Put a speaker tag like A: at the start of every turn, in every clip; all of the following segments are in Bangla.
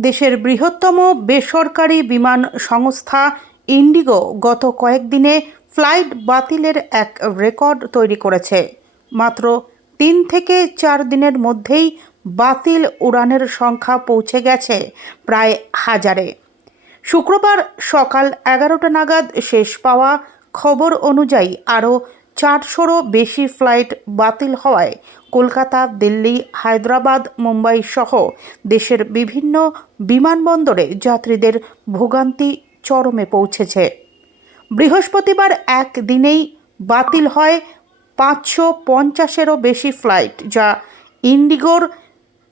A: দেশের বৃহত্তম বেসরকারি বিমান সংস্থা ইন্ডিগো গত কয়েকদিনে ফ্লাইট বাতিলের এক রেকর্ড তৈরি করেছে। মাত্র তিন থেকে চার দিনের মধ্যেই বাতিল উড়ানের সংখ্যা পৌঁছে গেছে প্রায় হাজারে। শুক্রবার সকাল এগারোটা নাগাদ শেষ পাওয়া খবর অনুযায়ী আরও চারশোরও বেশি ফ্লাইট বাতিল হওয়ায় কলকাতা, দিল্লি, হায়দ্রাবাদ, মুম্বাই সহ দেশের বিভিন্ন বিমানবন্দরে যাত্রীদের ভোগান্তি চরমে পৌঁছেছে। বৃহস্পতিবার এক দিনেই বাতিল হয় পাঁচশো পঞ্চাশেরও বেশি ফ্লাইট, যা ইন্ডিগোর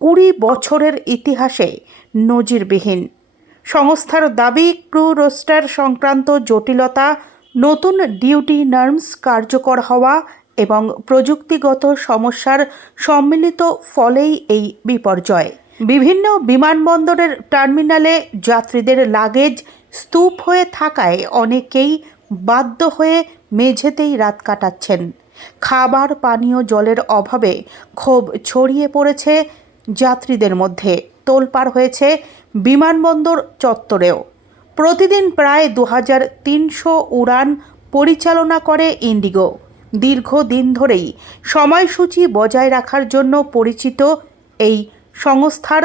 A: কুড়ি বছরের ইতিহাসে নজিরবিহীন। সংস্থার দাবি, ক্রু রোস্টার সংক্রান্ত জটিলতা নতুন ডিউটি নার্মস কার্যকর হওয়া এবং প্রযুক্তিগত সমস্যার সম্মিলিত ফলেই এই বিপর্যয়। বিভিন্ন বিমানবন্দরের টার্মিনালে যাত্রীদের লাগেজ স্তূপ হয়ে থাকায় অনেকেই বাধ্য হয়ে মেঝেতেই রাত কাটাচ্ছেন। খাবার, পানীয়, জলের অভাবে ক্ষোভ ছড়িয়ে পড়েছে যাত্রীদের মধ্যে। তোলপাড় হয়েছে বিমানবন্দর চত্বরেও। প্রতিদিন প্রায় দু হাজার তিনশো উড়ান পরিচালনা করে ইন্ডিগো। দীর্ঘদিন ধরেই সময়সূচি বজায় রাখার জন্য পরিচিত এই সংস্থার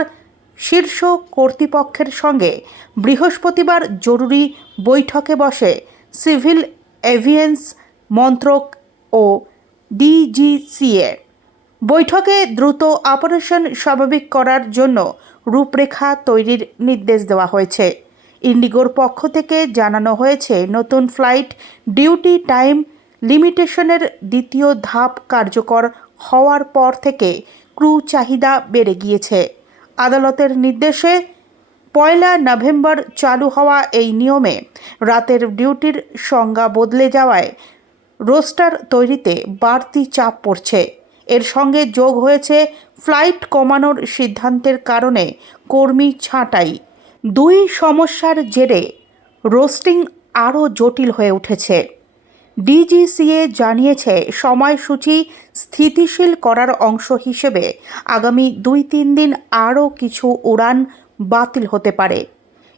A: শীর্ষ কর্তৃপক্ষের সঙ্গে বৃহস্পতিবার জরুরি বৈঠকে বসে সিভিল এভিয়েন্স মন্ত্রক ও ডিজিসিএ। বৈঠকে দ্রুত অপারেশন স্বাভাবিক করার জন্য রূপরেখা তৈরির নির্দেশ দেওয়া হয়েছে। ইন্ডিগোর পক্ষ থেকে জানানো হয়েছে, নতুন ফ্লাইট ডিউটি টাইম লিমিটেশনের দ্বিতীয় ধাপ কার্যকর হওয়ার পর থেকে ক্রু চাহিদা বেড়ে গিয়েছে। আদালতের নির্দেশে পয়লা নভেম্বর চালু হওয়া এই নিয়মে রাতের ডিউটির সংজ্ঞা বদলে যাওয়ায় রোস্টার তৈরিতে বাড়তি চাপ পড়ছে। এর সঙ্গে যোগ হয়েছে ফ্লাইট কমানোর সিদ্ধান্তের কারণে কর্মী ছাঁটাই। দুই সমস্যার জেরে রোস্টিং আরও জটিল হয়ে উঠেছে। ডিজিসিএ জানিয়েছে, সময়সূচি স্থিতিশীল করার অংশ হিসেবে আগামী দুই তিন দিন আরও কিছু উড়ান বাতিল হতে পারে।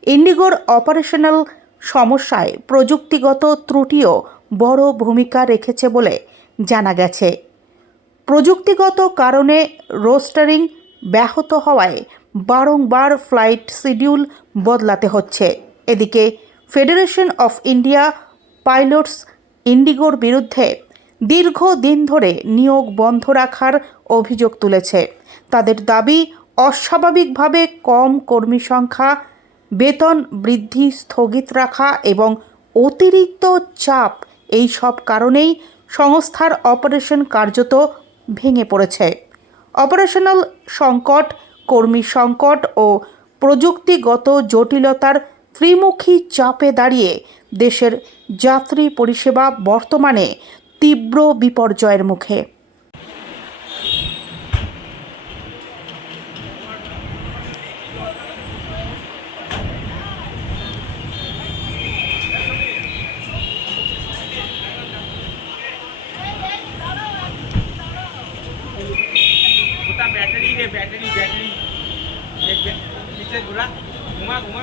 A: ইন্ডিগোর অপারেশনাল সমস্যায় প্রযুক্তিগত ত্রুটিও বড় ভূমিকা রেখেছে বলে জানা গেছে। প্রযুক্তিগত কারণে রোস্টারিং ব্যাহত হওয়ায় বারংবার ফ্লাইট শিডিউল বদলাতে হচ্ছে। এদিকে, ফেডারেশন অফ ইন্ডিয়া পাইলটস ইন্ডিগোর বিরুদ্ধে দীর্ঘদিন ধরে নিয়োগ বন্ধ রাখার অভিযোগ তুলেছে। তাদের দাবি, অস্বাভাবিকভাবে কম কর্মী সংখ্যা, বেতন বৃদ্ধি স্থগিত রাখা এবং অতিরিক্ত চাপ এই সব কারণেই সংস্থার অপারেশন কার্যত ভেঙে পড়েছে। অপারেশনাল সংকট কর্মী সংকট ও প্রযুক্তিগত জটিলতার ত্রিমুখী চাপে দাঁড়িয়ে দেশের যাত্রী পরিষেবা বর্তমানে তীব্র বিপর্যয়ের মুখে।
B: Et bien, il était là, pour moi, pour.